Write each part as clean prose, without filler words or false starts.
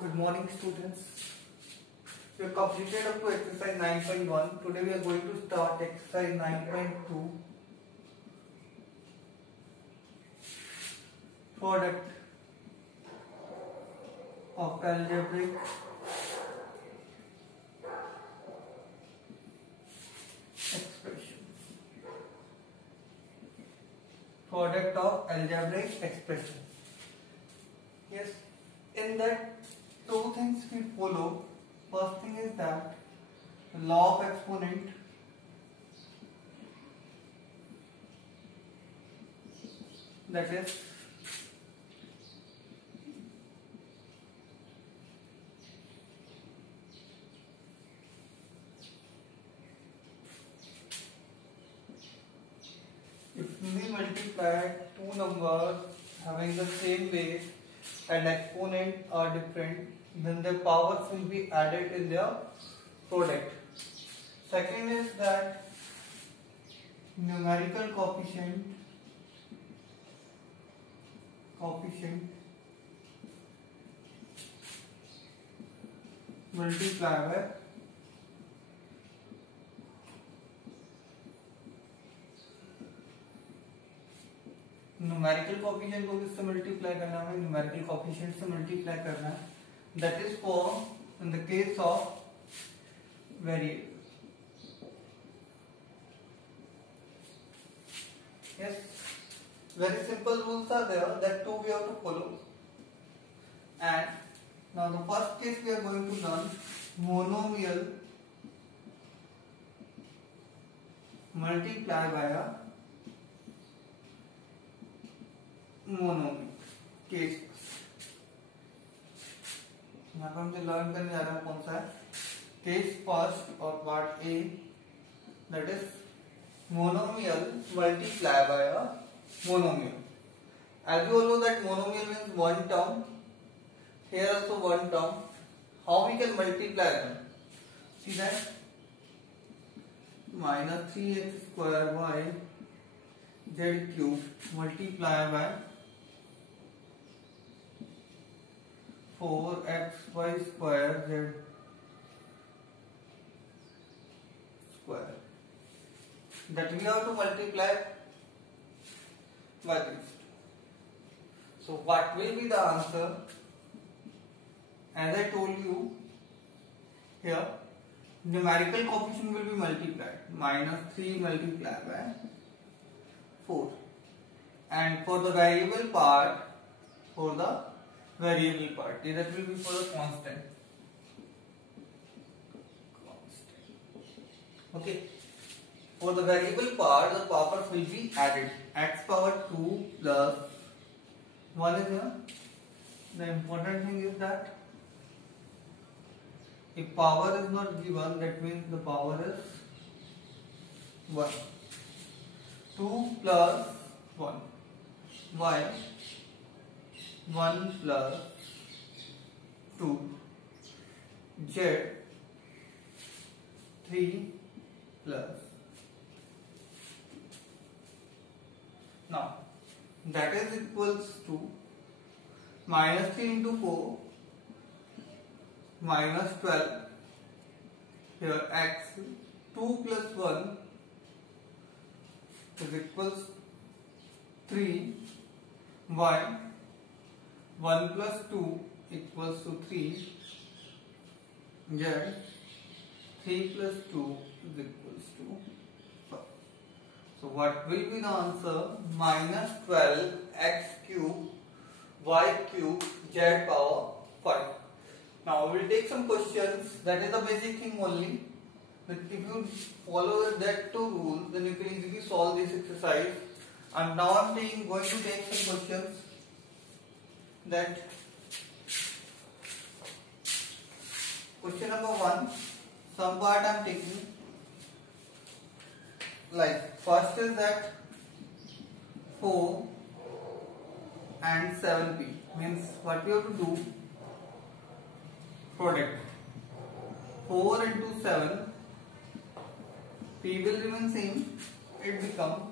Good morning, students. We have completed up to exercise 9.1. Today we are going to start exercise 9.2. Product of algebraic expressions. Product of algebraic expressions. Yes, in that two things we follow. First thing is that the law of exponent that is if we multiply two numbers having the same base and exponent are different, then the powers will be added in their product. Second is that numerical coefficient multiply by numerical coefficient को किससे multiply करना है? Numerical coefficient से multiply करना है. That is for in the case of variable. Yes, very simple rules are there. That too we have to follow. And now the first case we are going to learn monomial multiply by a monomial case. यहाँ पर हम जो learn करने जा रहे हैं कौन सा है? केस फर्स्ट और part A, that is monomial multiply by a monomial. As you all know that monomial means one term. Here also one term. How we can multiply them? See that minus 3x square y z cube multiply by 4xy square z square. That we have to multiply by this. So what will be the answer? As I told you here, numerical coefficient will be multiplied. Minus 3 multiplied by 4. And for the variable part, that will be for the constant. Okay. For the variable part, the powers will be added. X power 2 plus 1 is here. The important thing is that if power is not given, that means the power is 1. 2 plus 1. Y 1 plus 2. Z 3 plus. Now that is equals to minus 3 into 4 minus 12. Here x 2 plus 1 is equals 3. Y 1 plus 2 equals to 3. Z 3 plus 2 is equals to 5. So what will be the answer? Minus 12 x cube y cube z power 5. Now we will take some questions. That is the basic thing only. But if you follow that two rules, then you can easily solve this exercise. And now I am going to take some questions. That question number 1. Some part I am taking. Like first is that 4 and 7p means what we have to do? Product 4 into 7, p will remain same, it become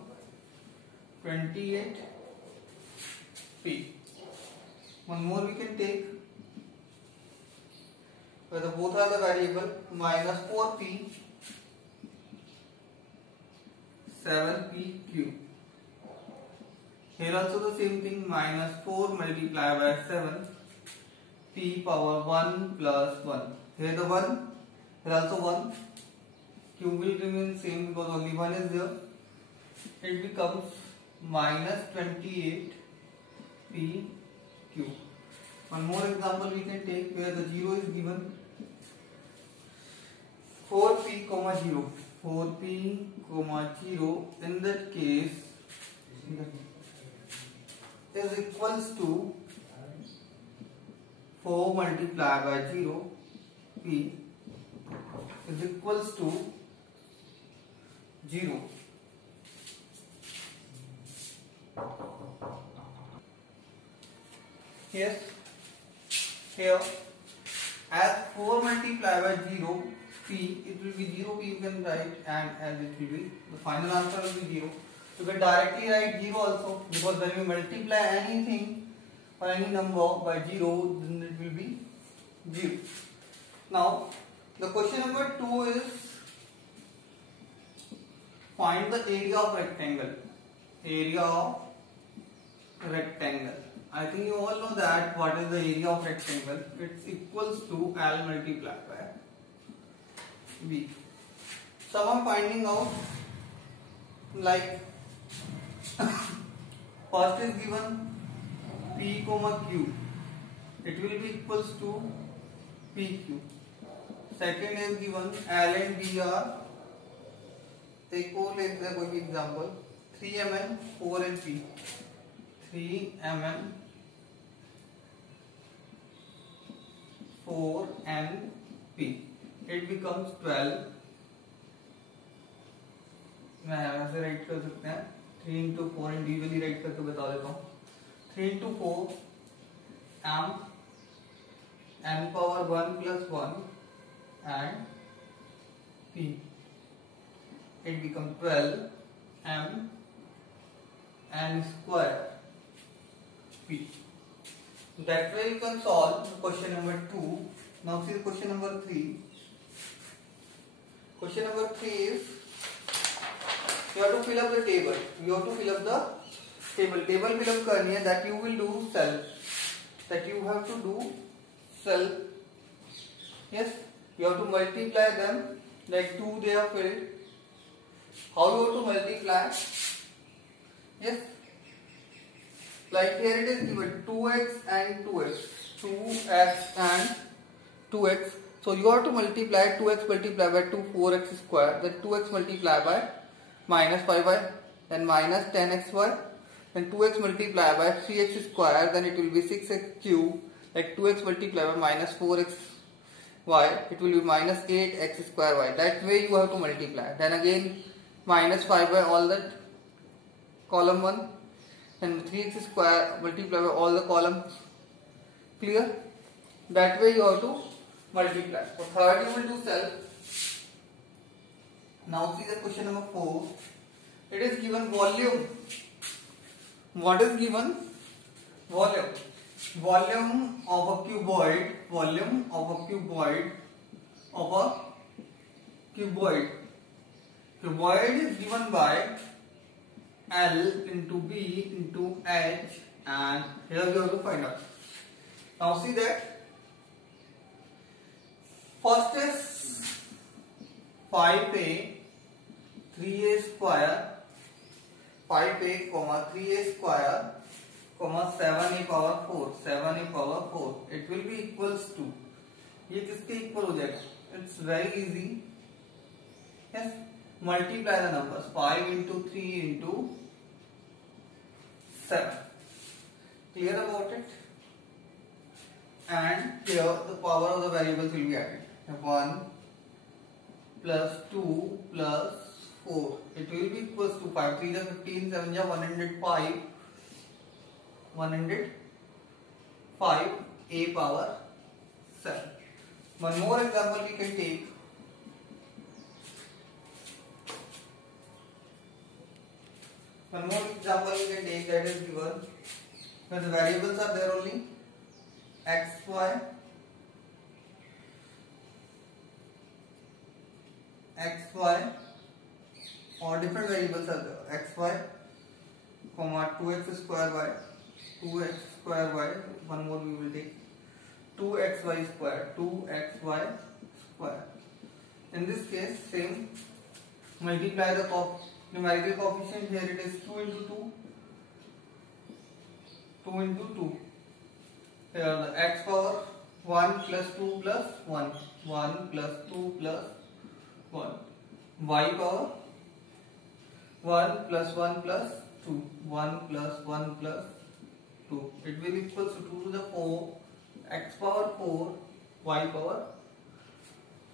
28p. One more we can take where the both are the variable, minus 4p 7pq. Here also the same thing, minus 4 multiplied by 7 p power 1 plus 1. Here the 1, here also 1. Q will remain same because only 1 is there. It becomes minus 28 p q. One more example we can take where the 0 is given. 4p comma 0. 4p comma 0 in that case is equals to 4 multiplied by 0 p is equals to 0. Yes, here as 4 multiplied by 0 p, it will be 0 p you can write, and as it will be the final answer will be 0. You can directly write 0 also, because when you multiply anything or any number by 0, then it will be 0. Now the question number 2 is find the area of rectangle. Area of rectangle. I think you all know that what is the area of rectangle. It's equals to L multiplied by B. So I'm finding out, like first is given P comma Q. It will be equals to PQ. Second is given L and B are, take कोई example 3 mm 4 and P. 3 mm 4 and P. It becomes 12. मैं ऐसे right कर सकते हैं 3 into 4 individually right करके बता देता हूँ. 3 into 4 m n power 1 plus 1 and p. It becomes 12 m n square p. That way you can solve question number 2. Now see the question number 3. Question number 3 is you have to fill up the table. You have to fill up the table. Table fill up करनी है, that you will do self. That you have to do self. Yes, you have to multiply them. Like 2 they are filled. How you have to multiply? Yes, like here it is given 2x and 2x. 2x and 2x. So you have to multiply 2x multiplied by 2 4x square. Then 2x multiplied by minus 5y, then minus 10xy, then 2x multiplied by 3x square, then it will be 6x cube, like 2x multiplied by minus 4xy, it will be minus 8x square y. That way you have to multiply. Then again minus 5y all that column 1, and 3x square multiplied by all the columns. Clear? That way you have to multiply. For third you will do self. Now see the question number 4. It is given volume. What is given? Volume. Volume of a cuboid. Volume of a cuboid. Of a cuboid. Cuboid is given by L into B into H, and here we have to find out. Now see that. First is 5a 3a square, 5a comma 3a square comma 7a power 4, 7a power 4. It will be equals to, ये किसके equal हो जाएगा? It's very easy. Yes, multiply the numbers. 5 into 3 into 7. Clear about it? And here the power of the variables will be added. 1 plus 2 plus 4. It will be equals to 5 3 is 15, 7 is 105. 105 a power 7. One more example we can take. One more example we can take, that is given where the variables are there only x, y, xy or different variables are there, xy comma 2x square y, 2x square y, one more we will take 2xy square, 2xy square. In this case, same, multiply the numerical coefficient. Here it is 2 into 2, 2 into 2. Here the x power 1 plus 2 plus 1, 1 plus 2 plus 1, y power 1 plus 1 plus 2, 1 plus 1 plus 2. It will equal to 2 to the 4, x power 4, y power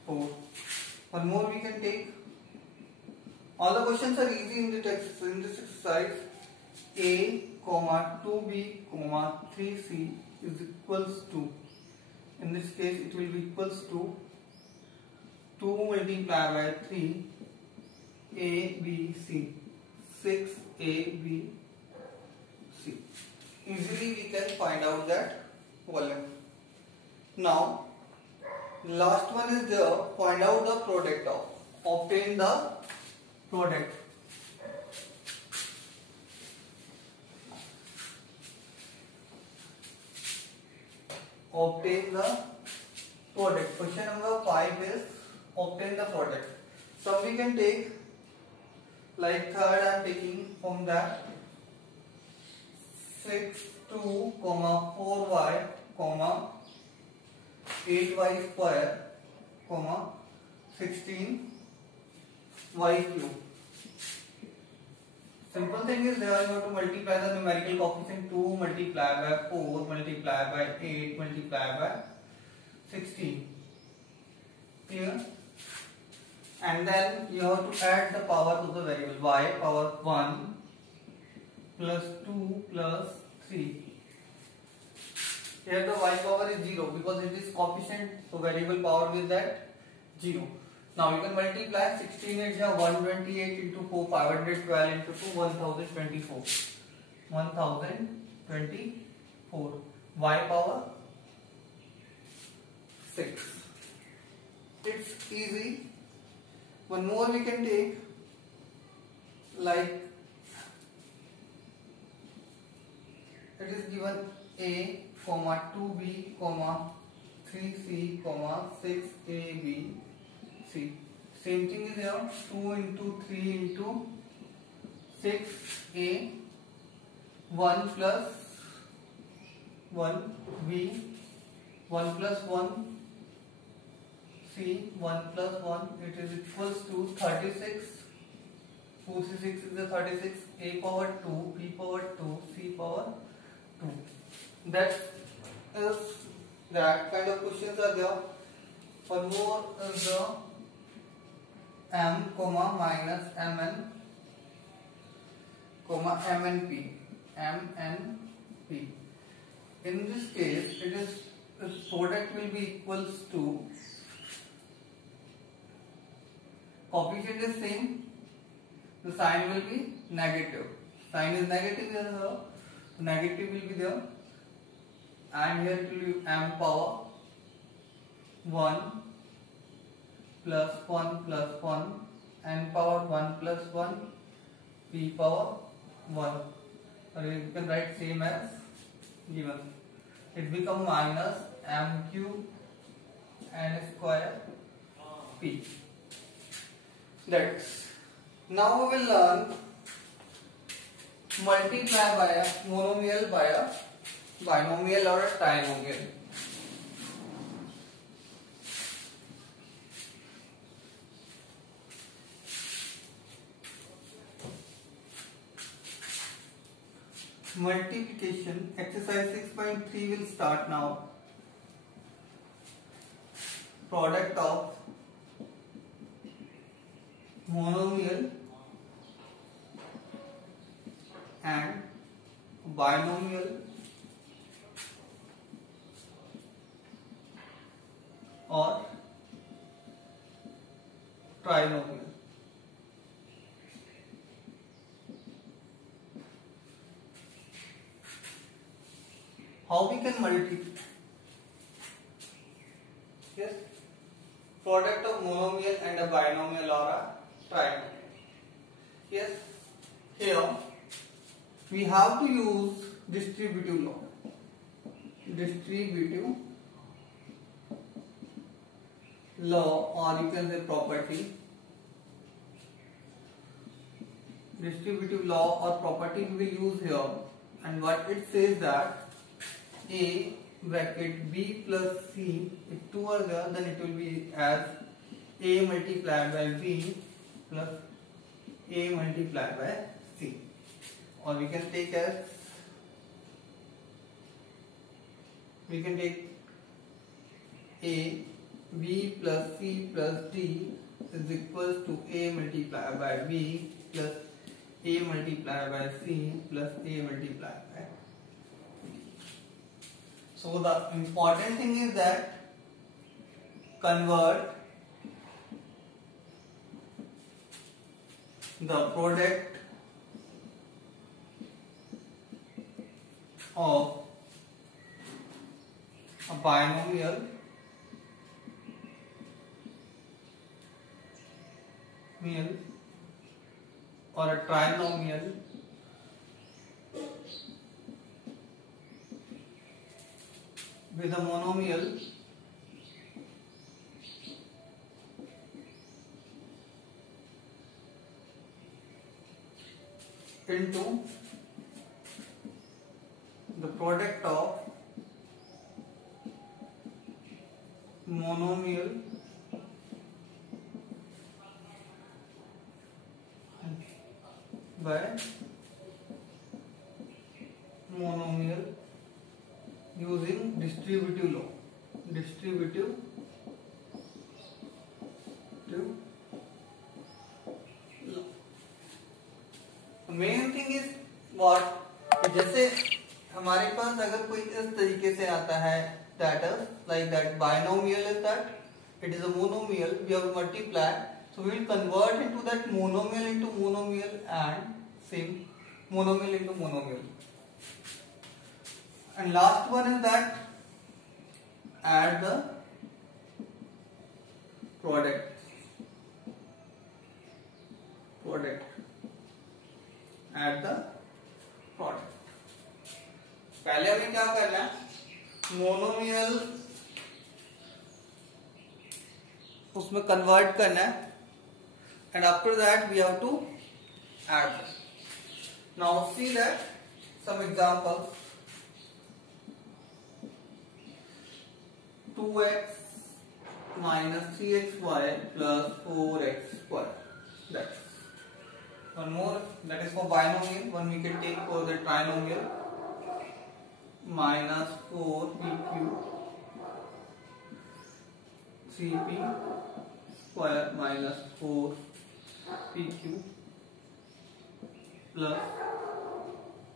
4. One more we can take. All the questions are easy in the text. So in this exercise, a comma 2b comma 3c is equals to, in this case it will be equals to 2 multiplied by 3 abc, 6 abc. Easily we can find out that volume. Now last one is there, find out the product of, obtain the product. Obtain the product. Question number 5 is obtain the product. So we can take, like third I am taking from that 6 2 comma 4y comma 8y square comma 16 y cube. Simple thing is, there you have to multiply the numerical coefficient, 2 multiplied by 4 multiplied by 8 multiplied by 16. Clear? And then you have to add the power to the variable, y power 1 plus 2 plus 3. Here the y power is 0 because it is coefficient, so variable power is at 0. Now you can multiply 16 is 128 into 4, 512 into 2, 1024. 1024. Y power 6. It's easy. One more we can take, like it is given a comma 2b comma 3c comma 6ab. Same thing is here, 2 into 3 into 6a, 1 plus 1 b, 1 plus 1 c, 1 plus 1, it is equals to 36. 2 c 6 is the 36, a power 2, b power 2, c power 2. That kind of questions are there. One more is the m comma minus mn comma mnp. In this case, it is the product will be equals to, coefficient is same, the sign will be negative. Sign is negative here, so negative will be there, and here it will be m power 1 plus 1 plus 1, n power 1 plus 1, p power 1. Or you can write same as given. It becomes minus m cube n square p. That's. Now we will learn multiply by a monomial by a binomial or a trinomial. Multiplication, exercise 6.3 will start now. Product of monomial and binomial or trinomial. How we can multiply? Yes. product of monomial and a binomial or a trinomial. Yes, here we have to use distributive law. Distributive law, or you can say property. Distributive law or property we will use here, and what it says that A bracket B plus C, if two are there, then it will be as A multiplied by B plus A multiplied by C, or we can take as A B plus C plus D is equals to A multiplied by B plus A multiplied by C plus A multiplied by B. So the important thing is that convert the product of a binomial or a trinomial with a monomial into the product of monomial by monomial using distributive law. Distributive law. Main thing is what, जैसे हमारे पास अगर कोई इस तरीके से आता है, that is like that binomial is that it is a monomial, we have multiplied, so we will convert into that monomial into monomial and same monomial into monomial. And last one is that add the product add the product. पहले हमें क्या करना है, monomial उसमें convert करना है, and after that we have to add them. Now see that some examples. 2x minus 3xy plus 4x square. That's one more, that is for binomial. One we can take for the trinomial. Minus 4pq 3p square minus 4pq plus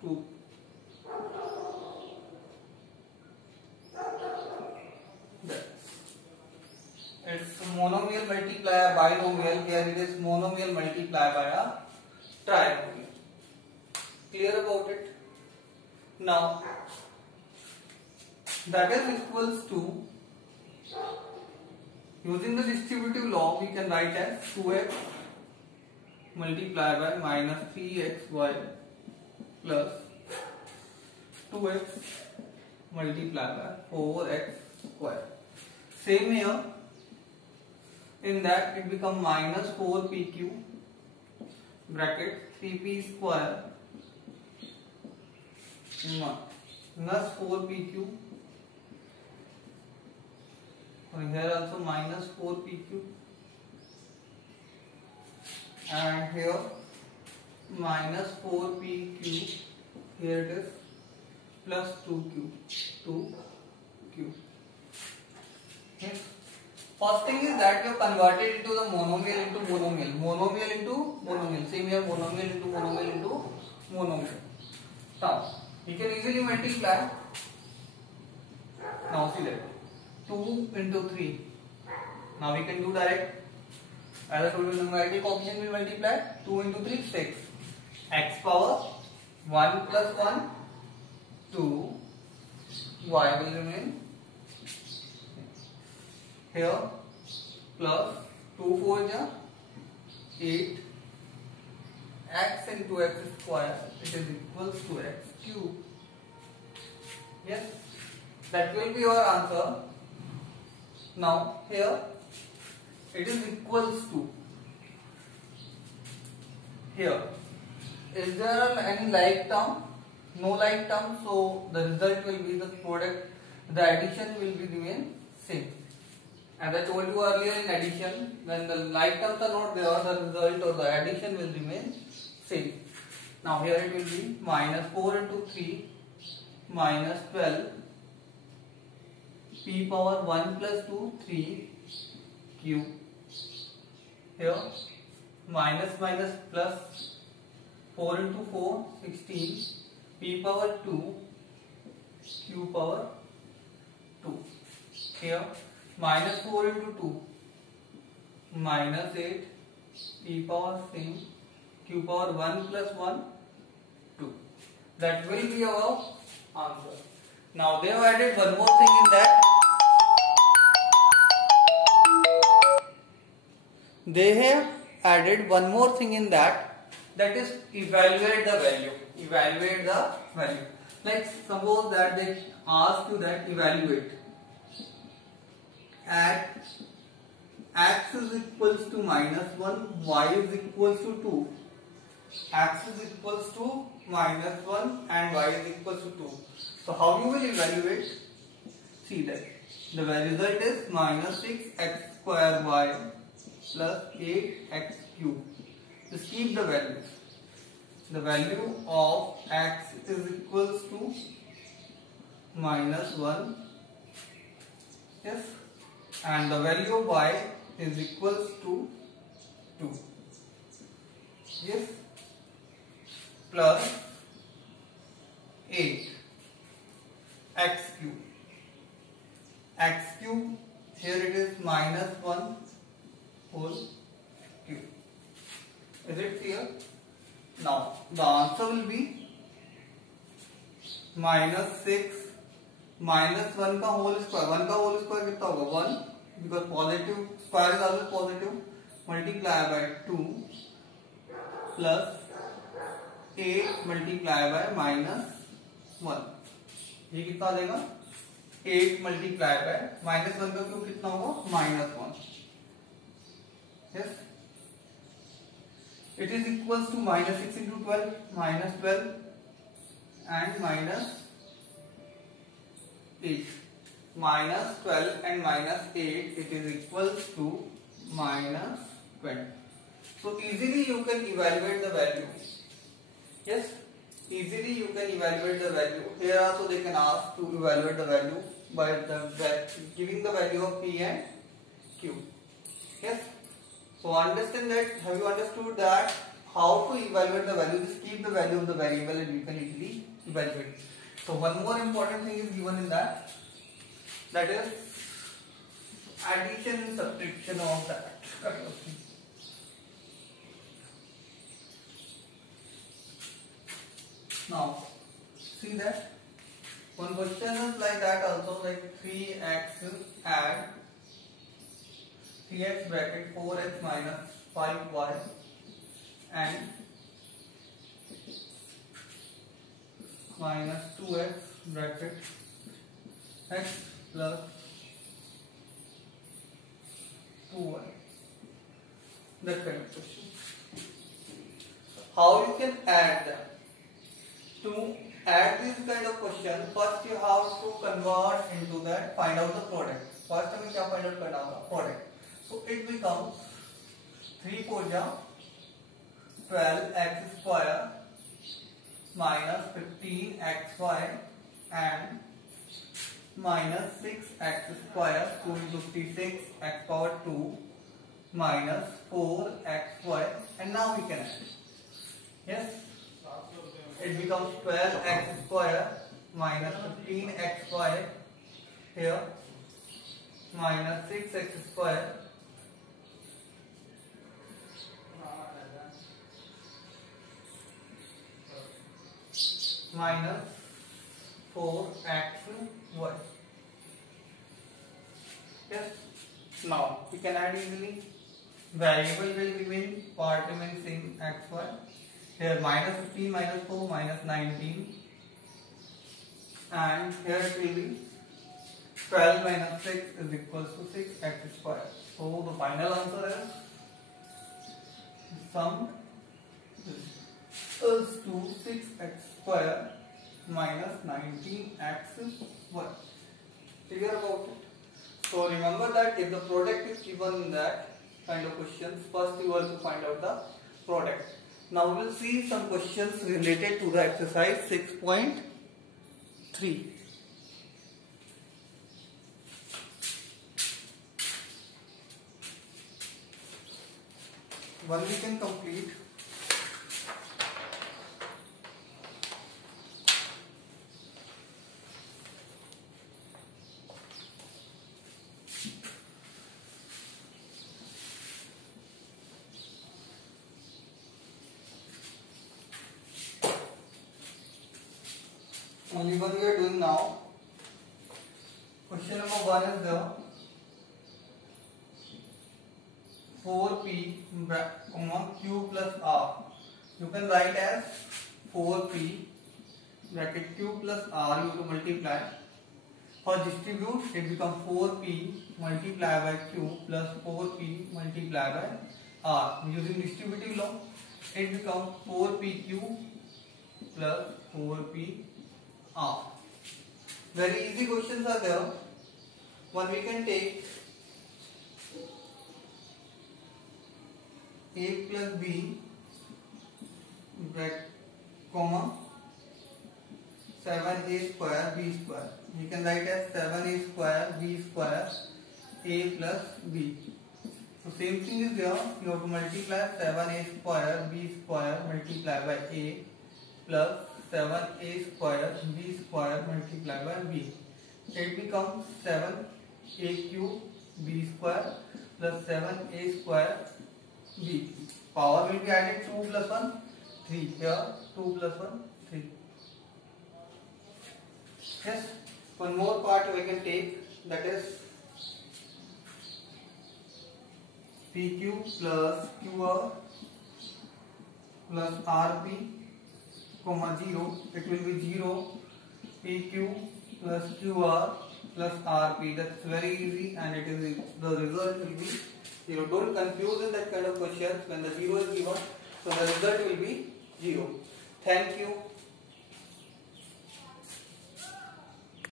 2. It's monomial multiplied by binomial, here it is monomial multiplied by a trinomial. Clear about it? Now that is equals to, using the distributive law we can write as 2x multiplied by minus 3xy plus 2x multiplied by 4x square. Same here, in that it become minus 4pq bracket 3p square minus 4pq, and here also minus 4pq, and here minus 4pq, here it is plus 2q. Okay. First thing is that you have converted into the monomial into monomial, same here, monomial into monomial. Now you can easily multiply. Now see that 2 into 3. Now we can do direct. As I told you, numerical coefficient will multiply. 2 into 3, 6. X power 1 plus 1, 2. Y will remain. Here plus 2 4 ja 8 x into x square, it is equals to x cube. Yes, that will be your answer. Now here it is equals to, here is there any like term? No like term, so the result will be the product, the addition will be remain same. As I told you earlier, in addition, when the like terms are not there, the result or the addition will remain same. Now here it will be minus 4 into 3 minus 12 p power 1 plus 2 3 cube. Here minus minus plus 4 into 4 16 p power 2 q power 2. Here minus 4 into 2 minus 8 p power same q power 1 plus 1 2. That will be our answer. Now they have added one more thing in that. They have added one more thing in that, that is evaluate the value. Evaluate the value. Like suppose that they ask you that evaluate at x is equals to minus 1, y is equals to 2. X is equals to minus 1 and y is equals to 2. So how you will evaluate? See that the result is minus 6x square y plus 8x cube. Just keep the values. The value of x is equals to minus 1. Yes. And the value of y is equals to 2. Yes. Plus 8 x cube. X cube, here it is minus 1 whole cube. Is it clear? Now the answer will be minus 6 minus 1 का whole square. 1 का whole square कितना होगा? 1, because positive square is always positive, multiply by 2 plus 8 multiply by minus 1. ये कितना आ जाएगा? 8 multiply by minus 1 का cube कितना होगा? minus 1. Yes. It is equals to minus 6 into 12 minus 12 and minus 8. Minus 12 and minus 8, it is equals to minus 20. So easily you can evaluate the value. Yes, easily you can evaluate the value. Here also they can ask to evaluate the value by giving the value of p and q. Yes. So understand that. Have you understood that how to evaluate the value? Just keep the value of the variable and you can easily evaluate. So one more important thing is given in that. That is addition and subtraction of that kind of thing. Now see that one question is like that also, like 3x add 3x bracket 4x minus 5y and minus 2x bracket x plus 2y. That kind of question. How you can add them? To add this kind of question, first you have to convert into that, find out the product. First हमें क्या find out करना होगा? Product. So it becomes 3 4 ja 12x square minus 15xy and minus 6x square 2 into 56 x power 2 minus 4xy, and now we can add. Yes. It becomes 12x square minus 15xy here minus 6x square minus 4xy. Yes. Now we can add easily. Variable will remain, part remains same, xy. Here minus 15 minus 4 minus 19, and here it will be 12 minus 6 is equals to 6x square. So the final answer is sum is to 6x square minus 19x square. Clear about it? So remember that if the product is given in that kind of questions, first you have to find out the product. Now we will see some questions related to the exercise 6.3. One we can complete. Only one we are doing now. Question number 1 is the 4p q plus r. You can write as 4p bracket q plus r. You have to multiply. For distribute, it becomes 4p multiplied by q plus 4p multiplied by r. Using distributive law, it becomes 4pq plus 4p r. Very easy questions are there. One we can take a plus b bracket comma 7a square b square. We can write as 7a square b square a plus b. So same thing is there. You have to multiply 7a square b square multiplied by a plus 7a square b square multiplied by b. It becomes 7a cube b square plus 7a square b. Power will be added 2 plus 1 3. Here 2 plus 1 3. Yes. One more part we can take, that is pq plus qr plus rp comma 0. It will be 0 pq plus qr plus rp. That's very easy, and it is the result will be 0. Don't confuse in that kind of questions when the 0 is given. So the result will be 0. Thank you.